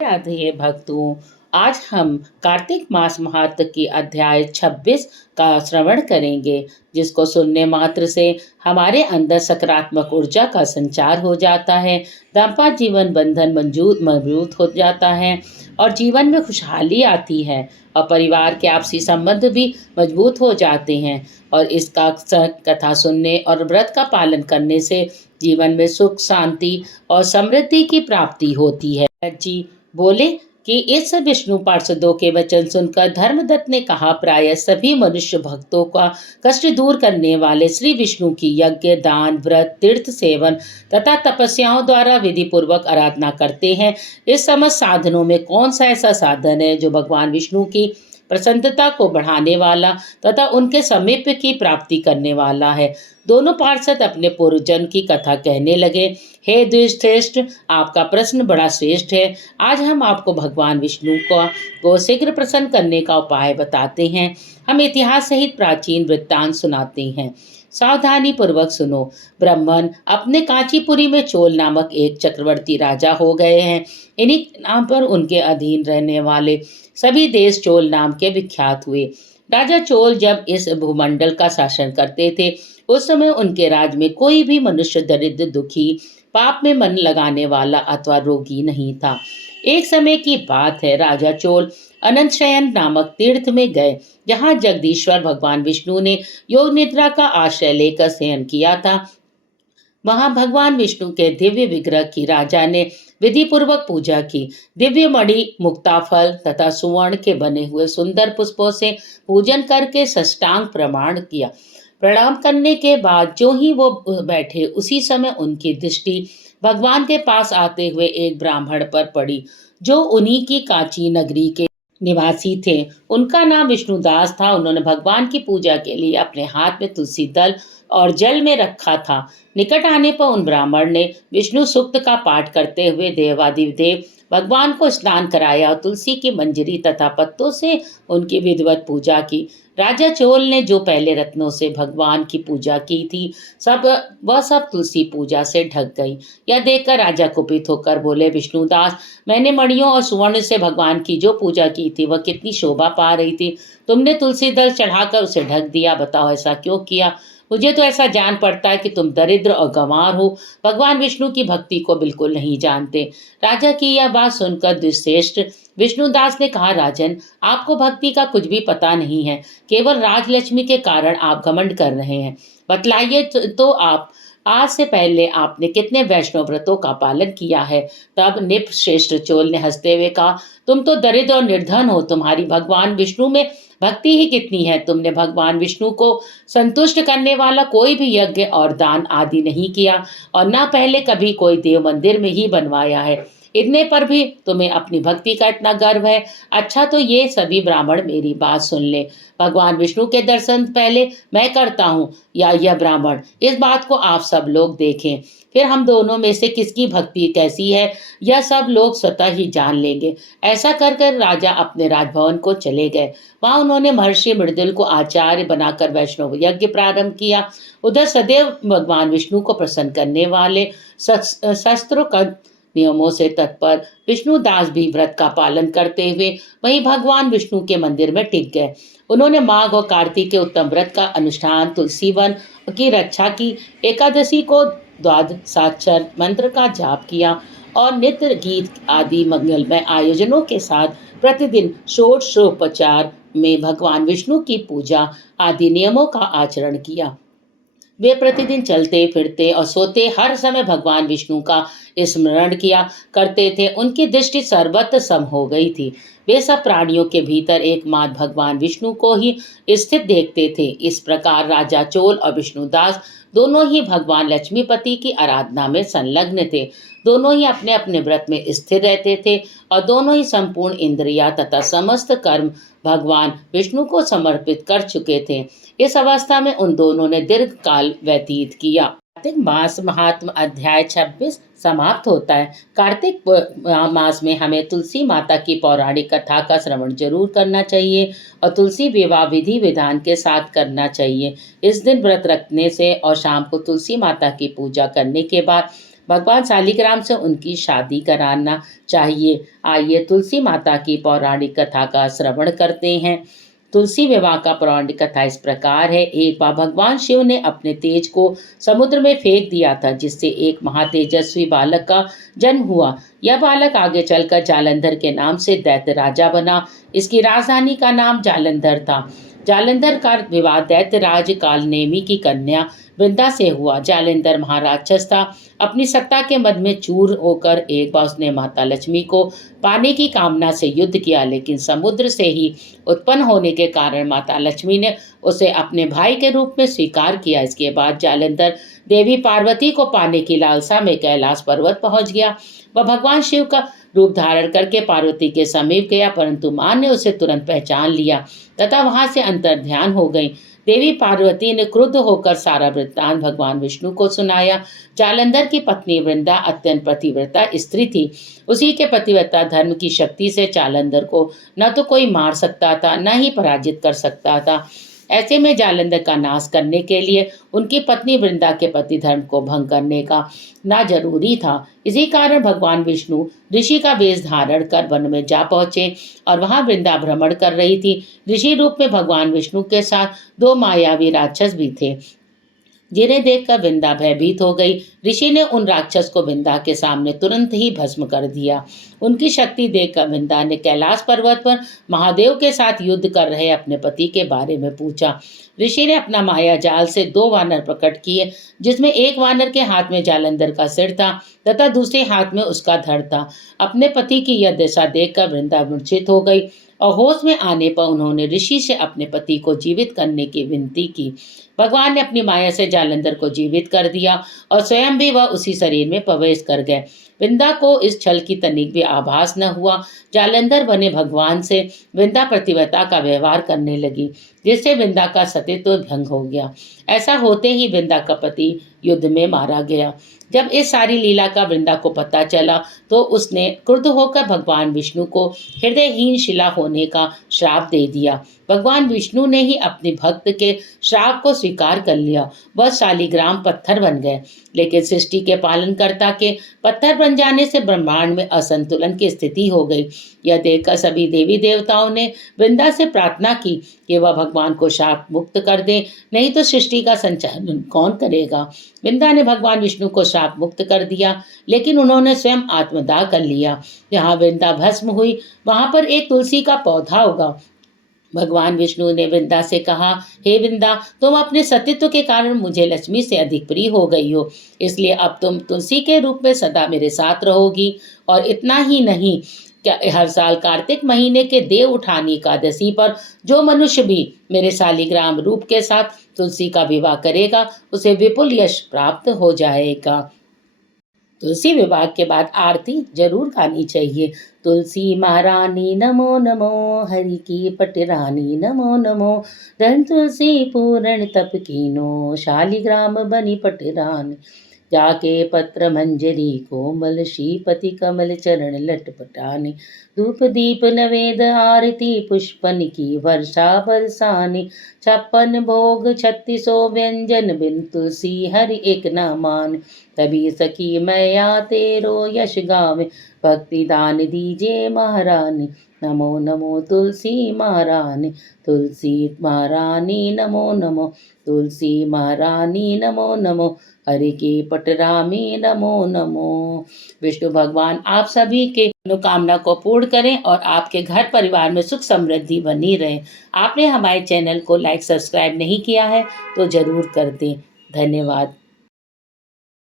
राधे भक्तों, आज हम कार्तिक मास महात्म की अध्याय 26 का श्रवण करेंगे, जिसको सुनने मात्र से हमारे अंदर सकारात्मक ऊर्जा का संचार हो जाता है। दाम्पत्य जीवन बंधन मंजूत मजबूत हो जाता है और जीवन में खुशहाली आती है और परिवार के आपसी संबंध भी मजबूत हो जाते हैं। और इसका कथा सुनने और व्रत का पालन करने से जीवन में सुख शांति और समृद्धि की प्राप्ति होती है। जी बोले कि इस विष्णु पार्षदों के वचन सुनकर धर्मदत्त ने कहा, प्राय सभी मनुष्य भक्तों का कष्ट दूर करने वाले श्री विष्णु की यज्ञ दान व्रत तीर्थ सेवन तथा तपस्याओं द्वारा विधि पूर्वक आराधना करते हैं। इस समस्त साधनों में कौन सा ऐसा साधन है जो भगवान विष्णु की प्रसन्नता को बढ़ाने वाला तथा उनके समीप की प्राप्ति करने वाला है। दोनों पार्षद अपने पूर्वजन की कथा कहने लगे। हे द्विश्रेष्ठ, आपका प्रश्न बड़ा श्रेष्ठ है। आज हम आपको भगवान विष्णु को शीघ्र प्रसन्न करने का उपाय बताते हैं। हम इतिहास सहित प्राचीन वृत्तांत सुनाते हैं, सावधानी पूर्वक सुनो। ब्राह्मण अपने कांचीपुरी में चोल नामक एक चक्रवर्ती राजा हो गए हैं। इन्हीं नाम पर उनके अधीन रहने वाले सभी देश चोल नाम के विख्यात हुए। राजा चोल जब इस भूमंडल का शासन करते थे, उस समय उनके राज में कोई भी मनुष्य दरिद्र दुखी पाप में मन लगाने वाला अथवा रोगी नहीं था। एक समय की बात है, राजा चोल अनंत शयन नामक तीर्थ में गए, जहाँ जगदीश्वर भगवान विष्णु ने योग निद्रा का आश्रय लेकर शयन किया था। वहां भगवान विष्णु के दिव्य विग्रह की राजा ने विधि पूर्वक पूजा की। दिव्य मणि मुक्ताफल तथा सुवर्ण के बने हुए सुंदर पुष्पों से पूजन करके साष्टांग प्रमाण किया। प्रणाम करने के बाद जो ही वो बैठे, उसी समय उनकी दृष्टि भगवान के पास आते हुए एक ब्राह्मण पर पड़ी, जो उन्हीं की कांची नगरी के निवासी थे। उनका नाम विष्णुदास था। उन्होंने भगवान की पूजा के लिए अपने हाथ में तुलसी दल और जल में रखा था। निकट आने पर उन ब्राह्मण ने विष्णु सूक्त का पाठ करते हुए देवादिदेव भगवान को स्नान कराया और तुलसी की मंजरी तथा पत्तों से उनकी विधिवत पूजा की। राजा चोल ने जो पहले रत्नों से भगवान की पूजा की थी, वह सब तुलसी पूजा से ढक गई। यह देखकर राजा कुपित होकर बोले, विष्णुदास, मैंने मणियों और सुवर्ण से भगवान की जो पूजा की थी, वह कितनी शोभा पा रही थी। तुमने तुलसी दल चढ़ाकर उसे ढक दिया। बताओ ऐसा क्यों किया? मुझे तो ऐसा जान पड़ता है कि तुम दरिद्र और गंवार हो, भगवान विष्णु की भक्ति को बिल्कुल नहीं जानते। राजा की यह बात सुनकर दुश्रेष्ठ विष्णुदास ने कहा, राजन, आपको भक्ति का कुछ भी पता नहीं है। केवल राजलक्ष्मी के कारण आप घमंड कर रहे हैं। बतलाइए तो आप आज से पहले आपने कितने वैष्णव व्रतों का पालन किया है? तब निप श्रेष्ठ चोल ने हंसते हुए कहा, तुम तो दरिद्र और निर्धन हो, तुम्हारी भगवान विष्णु में भक्ति ही कितनी है। तुमने भगवान विष्णु को संतुष्ट करने वाला कोई भी यज्ञ और दान आदि नहीं किया और न पहले कभी कोई देव मंदिर में ही बनवाया है। इतने पर भी तुम्हें अपनी भक्ति का इतना गर्व है। अच्छा, तो ये सभी ब्राह्मण मेरी बात सुन ले। भगवान विष्णु के दर्शन पहले मैं करता हूँ या यह ब्राह्मण, इस बात को आप सब लोग देखें। फिर हम दोनों में से किसकी भक्ति कैसी है, यह सब लोग स्वतः ही जान लेंगे। ऐसा कर कर राजा अपने राजभवन को चले गए। वहां उन्होंने महर्षि मृदुल को आचार्य बनाकर वैष्णव यज्ञ प्रारंभ किया। उधर सदैव भगवान विष्णु को प्रसन्न करने वाले शस्त्रों का नियमों से तत्पर विष्णुदास भी व्रत का पालन करते हुए वहीं भगवान विष्णु के मंदिर में टिक गए। उन्होंने माघ और कार्तिक के उत्तम व्रत का अनुष्ठान, तुलसी वन की रक्षा की, एकादशी को द्वादशाक्षर मंत्र का जाप किया और नित्य गीत आदि मंगलमय आयोजनों के साथ प्रतिदिन षोडशोपचार में भगवान विष्णु की पूजा आदि नियमों का आचरण किया। वे प्रतिदिन चलते फिरते और सोते हर समय भगवान विष्णु का स्मरण किया करते थे। उनकी दृष्टि सर्वत्र सम हो गई थी। वे सब प्राणियों के भीतर एकमात्र भगवान विष्णु को ही स्थित देखते थे। इस प्रकार राजा चोल और विष्णुदास दोनों ही भगवान लक्ष्मीपति की आराधना में संलग्न थे। दोनों ही अपने अपने व्रत में स्थिर रहते थे और दोनों ही संपूर्ण इंद्रिया तथा समस्त कर्म भगवान विष्णु को समर्पित कर चुके थे। इस अवस्था में उन दोनों ने दीर्घ काल व्यतीत किया। कार्तिक मास महात्म अध्याय 26 समाप्त होता है। कार्तिक मास में हमें तुलसी माता की पौराणिक कथा का श्रवण जरूर करना चाहिए और तुलसी विवाह विधि विधान के साथ करना चाहिए। इस दिन व्रत रखने से और शाम को तुलसी माता की पूजा करने के बाद भगवान शालिग्राम से उनकी शादी कराना चाहिए। आइए तुलसी माता की पौराणिक कथा का श्रवण करते हैं। तुलसी विवाह का पौराणिक कथा इस प्रकार है। एक बार भगवान शिव ने अपने तेज को समुद्र में फेंक दिया था, जिससे एक महातेजस्वी बालक का जन्म हुआ। यह बालक आगे चलकर जालंधर के नाम से दैत्य राजा बना। इसकी राजधानी का नाम जालंधर था। जालंधर का विवाह दैत्यराज कालनेमी की कन्या वृंदा से हुआ। जालंधर महाराक्षस था। अपनी सत्ता के मद में चूर होकर एक बार उसने माता लक्ष्मी को पाने की कामना से युद्ध किया, लेकिन समुद्र से ही उत्पन्न होने के कारण माता लक्ष्मी ने उसे अपने भाई के रूप में स्वीकार किया। इसके बाद जालंधर देवी पार्वती को पाने की लालसा में कैलाश पर्वत पहुंच गया। वह भगवान शिव का रूप धारण करके पार्वती के समीप गया, परंतु मां ने उसे तुरंत पहचान लिया तथा वहां से अंतर्ध्यान हो गई। देवी पार्वती ने क्रुद्ध होकर सारा वृत्तांत भगवान विष्णु को सुनाया। जालंधर की पत्नी वृंदा अत्यंत पतिव्रता स्त्री थी। उसी के पतिव्रता धर्म की शक्ति से जालंधर को न तो कोई मार सकता था, न ही पराजित कर सकता था। ऐसे में जालंधर का नाश करने के लिए उनकी पत्नी वृंदा के पति धर्म को भंग करने का ना जरूरी था। इसी कारण भगवान विष्णु ऋषि का वेश धारण कर वन में जा पहुंचे और वहां वृंदा भ्रमण कर रही थी। ऋषि रूप में भगवान विष्णु के साथ दो मायावी राक्षस भी थे, जिन्हें देखकर वृंदा भयभीत हो गई। ऋषि ने उन राक्षस को वृंदा के सामने तुरंत ही भस्म कर दिया। उनकी शक्ति देखकर वृंदा ने कैलाश पर्वत पर महादेव के साथ युद्ध कर रहे अपने पति के बारे में पूछा। ऋषि ने अपना माया जाल से दो वानर प्रकट किए, जिसमें एक वानर के हाथ में जालंधर का सिर था तथा दूसरे हाथ में उसका धड़ था। अपने पति की यह दशा देखकर वृंदा मूर्छित हो गई और होश में आने पर उन्होंने ऋषि से अपने पति को जीवित करने की विनती की। भगवान ने अपनी माया से जालंधर को जीवित कर दिया और स्वयं भी वह उसी शरीर में प्रवेश कर गए। वृंदा को इस छल की तनिक भी आभास न हुआ। जालंधर बने भगवान से वृंदा प्रतिव्रता का व्यवहार करने लगी, जिससे वृंदा का सतीत्व भंग हो गया। ऐसा होते ही वृंदा का पति युद्ध में मारा गया। जब इस सारी लीला का वृंदा को पता चला तो उसने क्रुद्ध होकर भगवान विष्णु को हृदयहीन शिला होने का श्राप दे दिया। भगवान विष्णु ने ही अपने भक्त के श्राप को स्वीकार कर लिया। वह शालिग्राम पत्थर बन गए, लेकिन सृष्टि के पालनकर्ता के पत्थर बन जाने से ब्रह्मांड में असंतुलन की स्थिति हो गई। यह देखकर सभी देवी देवताओं ने वृंदा से प्रार्थना की कि वह भगवान को शाप मुक्त कर दे, नहीं तो सृष्टि का संचालन कौन करेगा। वृंदा ने भगवान विष्णु को शाप मुक्त कर दिया, लेकिन उन्होंने स्वयं आत्मदाह कर लिया। जहाँ वृंदा भस्म हुई वहां पर एक तुलसी का पौधा उगा। भगवान विष्णु ने वृंदा से कहा, हे वृंदा, तुम अपने सतीत्व के कारण मुझे लक्ष्मी से अधिक प्रिय हो गई हो, इसलिए अब तुम तुलसी के रूप में सदा मेरे साथ रहोगी। और इतना ही नहीं, क्या हर साल कार्तिक महीने के देव उठानी एकादशी पर जो मनुष्य भी मेरे शालिग्राम रूप के साथ तुलसी का विवाह करेगा, उसे विपुल यश प्राप्त हो जाएगा। तुलसी विवाह के बाद आरती जरूर गानी चाहिए। तुलसी महारानी नमो नमो, हरि की पटरानी नमो नमो, धन तुलसी पूर्ण तप कीनो, शालिग्राम बनी पटरानी। जाके पत्र मंजरी कोमल, श्रीपति कमल चरण लटपटानी, धूप दीप नवेद आरती पुष्पन की वर्षा बरसानी, 56 भोग 3600 व्यंजन, बिन तुलसी हरि एक न मान। तभी सखी मैया तेरो यश गावे, भक्ति दान दीजे महारानी। नमो नमो तुलसी महारानी, तुलसी महारानी नमो नमो, तुलसी महारानी नमो नमो, हरि की पटरामी नमो नमो। विष्णु भगवान आप सभी के मनोकामना को पूर्ण करें और आपके घर परिवार में सुख समृद्धि बनी रहे। आपने हमारे चैनल को लाइक सब्सक्राइब नहीं किया है तो जरूर कर दें। धन्यवाद।